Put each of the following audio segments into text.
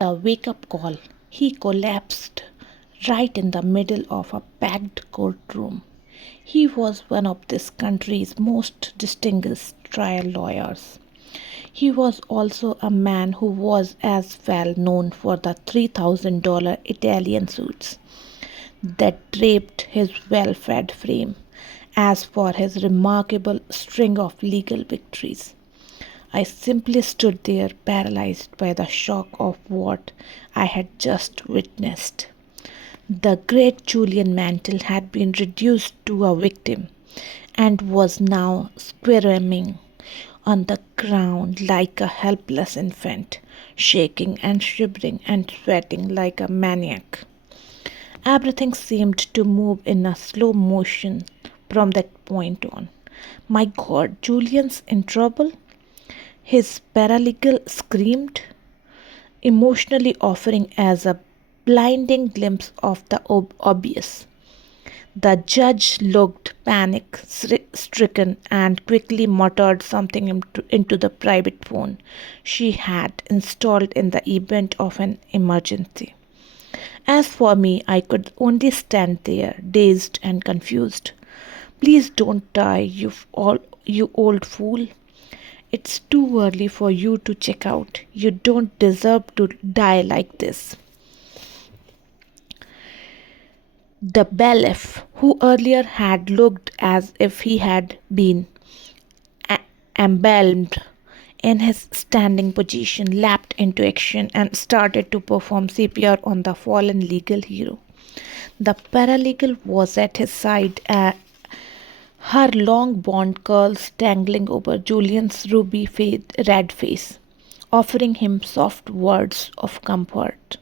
The wake up call. He collapsed right in the middle of a packed courtroom. He was one of this country's most distinguished trial lawyers. He was also a man who was as well known for the $3,000 Italian suits that draped his well fed frame as for his remarkable string of legal victories. I simply stood there, paralyzed by the shock of what I had just witnessed. The great Julian Mantle had been reduced to a victim and was now squirming on the ground like a helpless infant, shaking and shivering and sweating like a maniac. Everything seemed to move in a slow motion from that point on. My God, Julian's in trouble? His paralegal screamed, emotionally offering as a blinding glimpse of the obvious. The judge looked panic stricken and quickly muttered something into the private phone she had installed in the event of an emergency. As for me, I could only stand there, dazed and confused. Please don't die, you old fool. It's too early for you to check out. You don't deserve to die like this. The bailiff, who earlier had looked as if he had been a- embalmed in his standing position, leapt into action and started to perform CPR on the fallen legal hero. The paralegal was at his side, her long blonde curls dangling over Julian's red face, offering him soft words of comfort,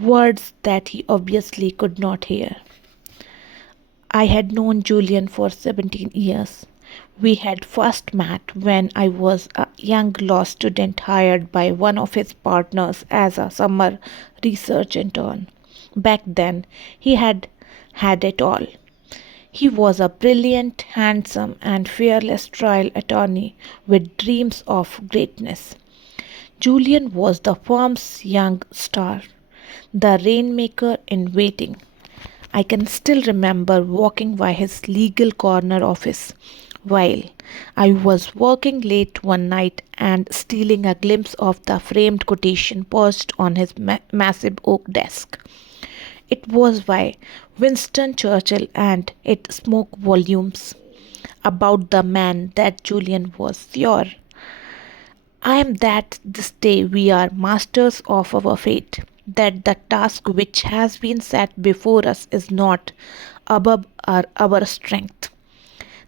words that he obviously could not hear. I had known Julian for 17 years. We had first met when I was a young law student hired by one of his partners as a summer research intern. Back then, he had had it all. He was a brilliant, handsome, and fearless trial attorney with dreams of greatness. Julian was the firm's young star, the rainmaker in waiting. I can still remember walking by his legal corner office while I was working late one night and stealing a glimpse of the framed quotation perched on his massive oak desk. It was by Winston Churchill, and it spoke volumes about the man that Julian was sure. I am that this day we are masters of our fate, that the task which has been set before us is not above our strength,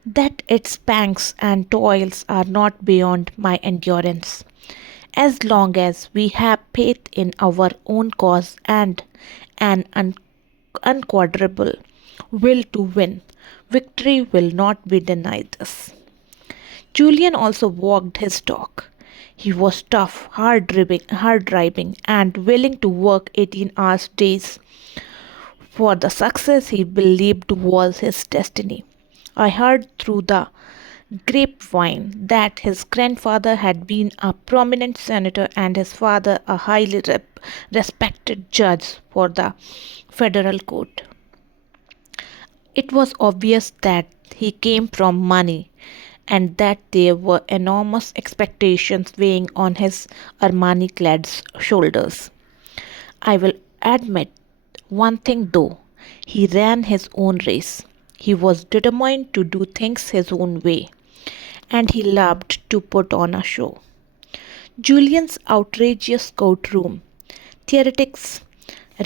that its pangs and toils are not beyond my endurance. As long as we have faith in our own cause and an unquadrable will to win, victory will not be denied us. Julian also walked his talk. He was tough, hard driving, and willing to work 18-hour days for the success he believed was his destiny. I heard through the grapevine that his grandfather had been a prominent senator and his father a highly respected judge for the federal court. It was obvious that he came from money and that there were enormous expectations weighing on his Armani clad shoulders. I will admit one thing though, he ran his own race. He was determined to do things his own way, and he loved to put on a show. Julian's outrageous courtroom theatrics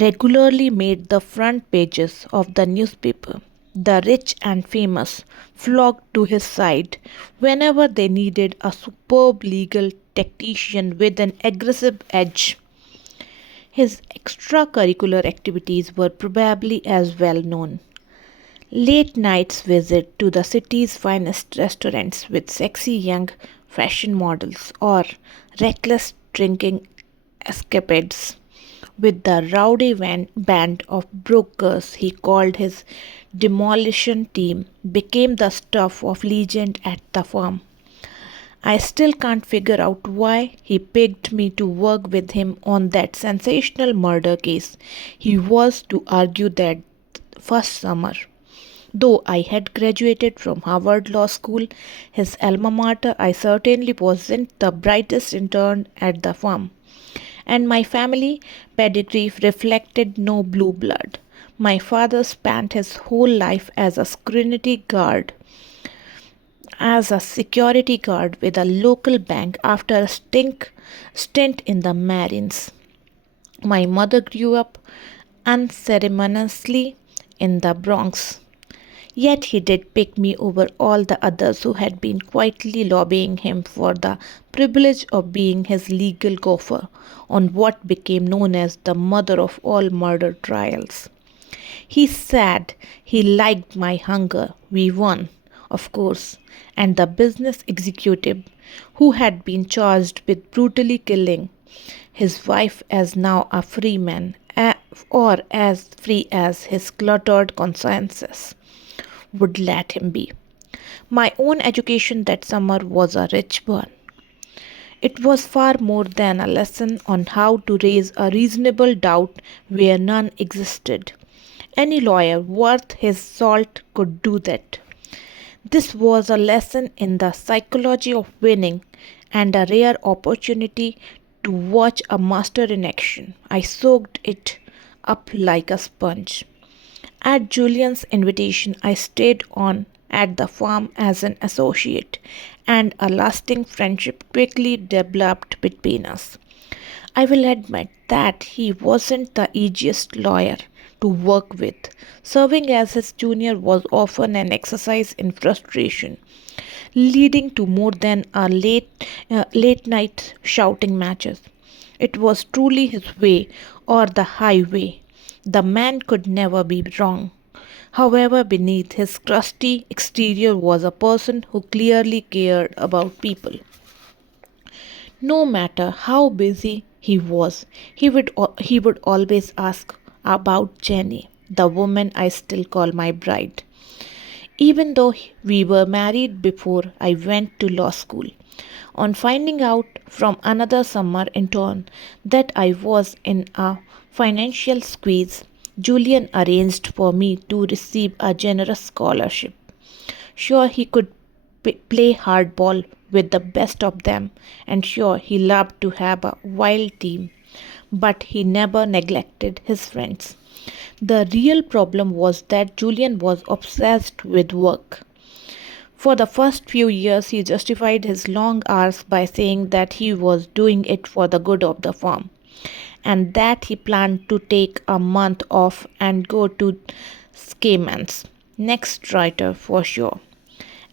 regularly made the front pages of the newspaper. The rich and famous flocked to his side whenever they needed a superb legal tactician with an aggressive edge. His extracurricular activities were probably as well known. Late nights visit to the city's finest restaurants with sexy young fashion models or reckless drinking escapades with the rowdy band of brokers he called his demolition team became the stuff of legend at the firm. I still can't figure out why he picked me to work with him on that sensational murder case. He was to argue that first summer. Though I had graduated from Harvard Law School, his alma mater, I certainly wasn't the brightest intern at the firm. And my family pedigree reflected no blue blood. My father spent his whole life as a security guard with a local bank after a stint in the Marines. My mother grew up unceremoniously in the Bronx. Yet he did pick me over all the others who had been quietly lobbying him for the privilege of being his legal gopher on what became known as the mother of all murder trials. He said he liked my hunger. We won, of course, and the business executive who had been charged with brutally killing his wife as now a free man, or as free as his cluttered consciences would let him be. My own education that summer was a rich one. It was far more than a lesson on how to raise a reasonable doubt where none existed. Any lawyer worth his salt could do that. This was a lesson in the psychology of winning and a rare opportunity to watch a master in action. I soaked it up like a sponge. At Julian's invitation, I stayed on at the farm as an associate, and a lasting friendship quickly developed between us. I will admit that he wasn't the easiest lawyer to work with. Serving as his junior was often an exercise in frustration, leading to more than a late night shouting matches. It was truly his way or the highway. The man could never be wrong. However, beneath his crusty exterior was a person who clearly cared about people. No matter how busy he was, he would always ask about Jenny, the woman I still call my bride. Even though we were married before I went to law school. On finding out from another summer intern that I was in a financial squeeze, Julian arranged for me to receive a generous scholarship. Sure, he could play hardball with the best of them, and sure, he loved to have a wild team, but he never neglected his friends. The real problem was that Julian was obsessed with work. For the first few years, he justified his long hours by saying that he was doing it for the good of the farm and that he planned to take a month off and go to Cayman's next writer for sure.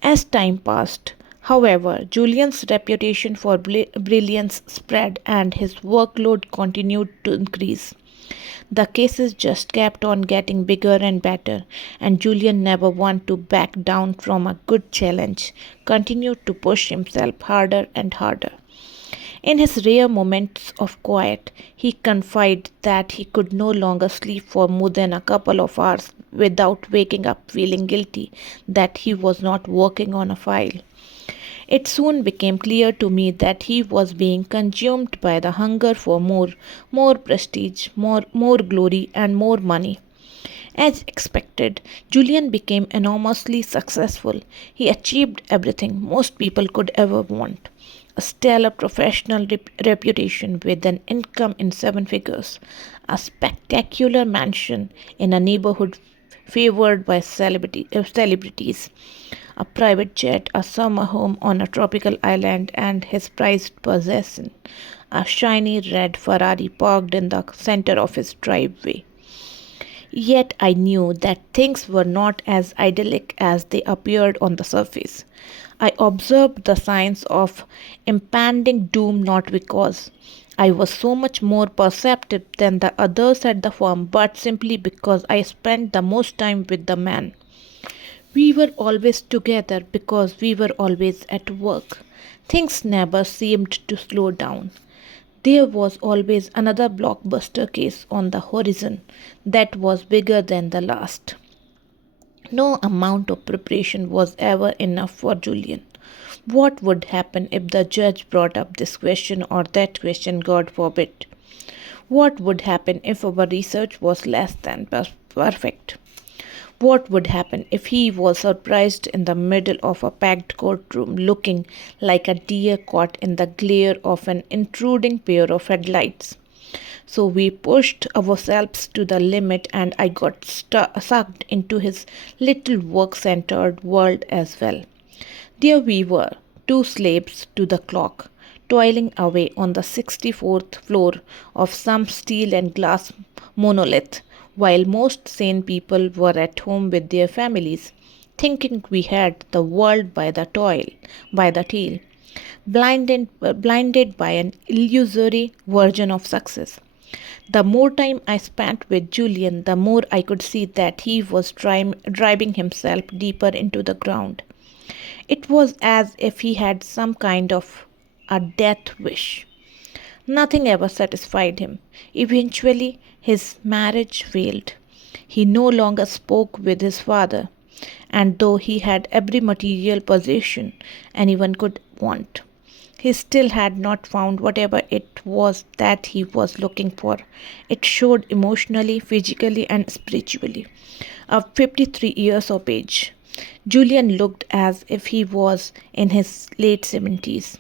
As time passed, however, Julian's reputation for brilliance spread and his workload continued to increase. The cases just kept on getting bigger and better, and Julian never wanted to back down from a good challenge, continued to push himself harder and harder. In his rare moments of quiet, he confided that he could no longer sleep for more than a couple of hours without waking up feeling guilty that he was not working on a file. It soon became clear to me that he was being consumed by the hunger for more prestige, more glory, and more money. As expected, Julian became enormously successful. He achieved everything most people could ever want: a stellar professional reputation with an income in seven figures, a spectacular mansion in a neighborhood favored by celebrities, a private jet, a summer home on a tropical island, and his prized possession, a shiny red Ferrari parked in the center of his driveway. Yet I knew that things were not as idyllic as they appeared on the surface. I observed the signs of impending doom not because I was so much more perceptive than the others at the firm, but simply because I spent the most time with the man. We were always together because we were always at work. Things never seemed to slow down. There was always another blockbuster case on the horizon that was bigger than the last. No amount of preparation was ever enough for Julian. What would happen if the judge brought up this question or that question, God forbid? What would happen if our research was less than perfect? What would happen if he was surprised in the middle of a packed courtroom looking like a deer caught in the glare of an intruding pair of headlights? So we pushed ourselves to the limit, and I got sucked into his little work centered world as well. There we were, two slaves to the clock, toiling away on the 64th floor of some steel and glass monolith, while most sane people were at home with their families, thinking we had the world by the tail, blinded by an illusory version of success. The more time I spent with Julian, the more I could see that he was driving himself deeper into the ground. It was as if he had some kind of a death wish. Nothing ever satisfied him. Eventually, his marriage failed. He no longer spoke with his father, and though he had every material possession anyone could want, he still had not found whatever it was that he was looking for. It showed emotionally, physically, and spiritually. Of 53 years of age, Julian looked as if he was in his late 70s.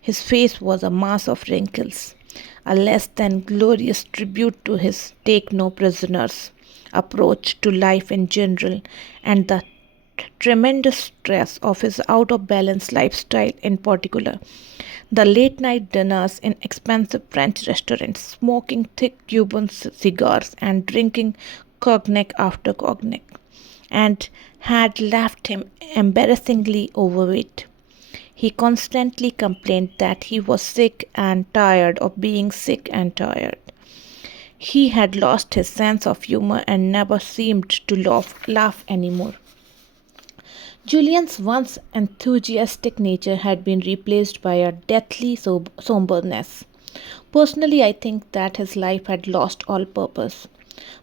His face was a mass of wrinkles, a less than glorious tribute to his take no prisoners approach to life in general, and the tremendous stress of his out of balance lifestyle in particular. The late night dinners in expensive French restaurants, smoking thick Cuban cigars and drinking cognac after cognac, and had left him embarrassingly overweight. He constantly complained that he was sick and tired of being sick and tired. He had lost his sense of humor and never seemed to laugh anymore. Julian's once enthusiastic nature had been replaced by a deathly somberness. Personally, I think that his life had lost all purpose.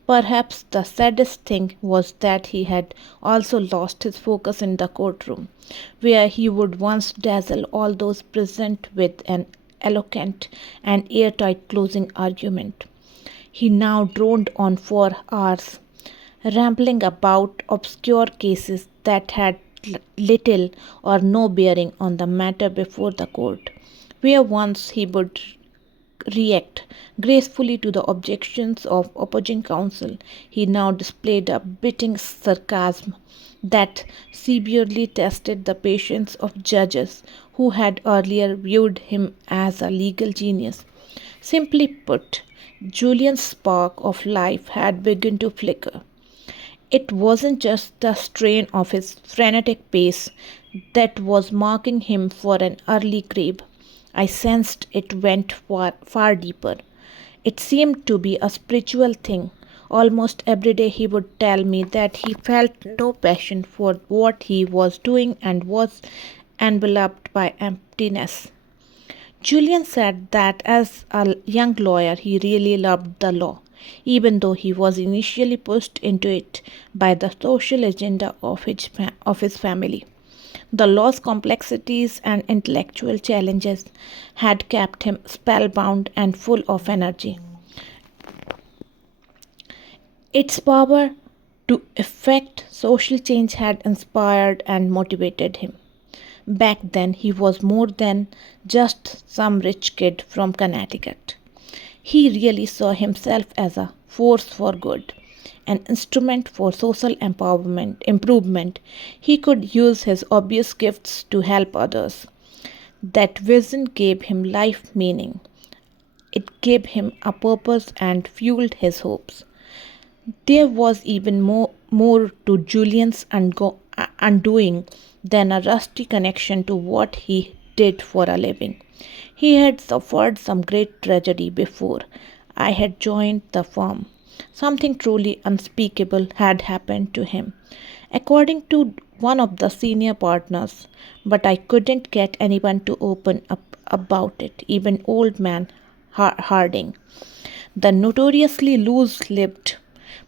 Perhaps the saddest thing was that he had also lost his focus in the courtroom, where he would once dazzle all those present with an eloquent and airtight closing argument. He now droned on for hours, rambling about obscure cases that had little or no bearing on the matter before the court, where once he would react gracefully to the objections of opposing counsel, he now displayed a biting sarcasm that severely tested the patience of judges who had earlier viewed him as a legal genius. Simply put, Julian's spark of life had begun to flicker. It wasn't just the strain of his frenetic pace that was marking him for an early grave. I sensed it went far deeper. It seemed to be a spiritual thing. Almost every day he would tell me that he felt no passion for what he was doing and was enveloped by emptiness. Julian said that as a young lawyer he really loved the law, even though he was initially pushed into it by the social agenda of his family. The law's complexities and intellectual challenges had kept him spellbound and full of energy. Its power to effect social change had inspired and motivated him. Back then, he was more than just some rich kid from Connecticut. He really saw himself as a force for good, an instrument for social improvement. He could use his obvious gifts to help others. That vision gave him life meaning. It gave him a purpose and fueled his hopes. There was even more to Julian's undoing than a rusty connection to what he did for a living. He had suffered some great tragedy before I had joined the firm. Something truly unspeakable had happened to him, according to one of the senior partners, but I couldn't get anyone to open up about it, even old man Harding, the notoriously loose lipped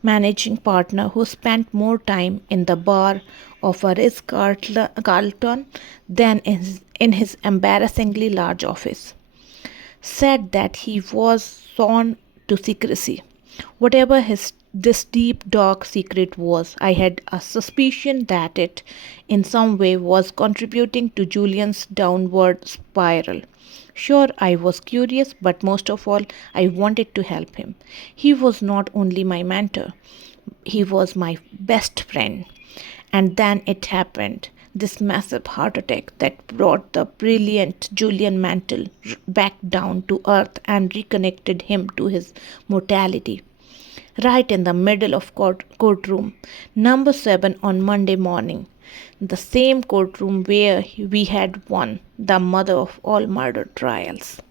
managing partner who spent more time in the bar of a Ritz Carlton than in his embarrassingly large office, said that he was sworn to secrecy. Whatever this deep dark secret was, I had a suspicion that it in some way was contributing to Julian's downward spiral. Sure, I was curious, but most of all, I wanted to help him. He was not only my mentor, he was my best friend. And then it happened, this massive heart attack that brought the brilliant Julian Mantle back down to earth and reconnected him to his mortality. Right in the middle of courtroom number 7 on Monday morning, the same courtroom where we had won the mother of all murder trials.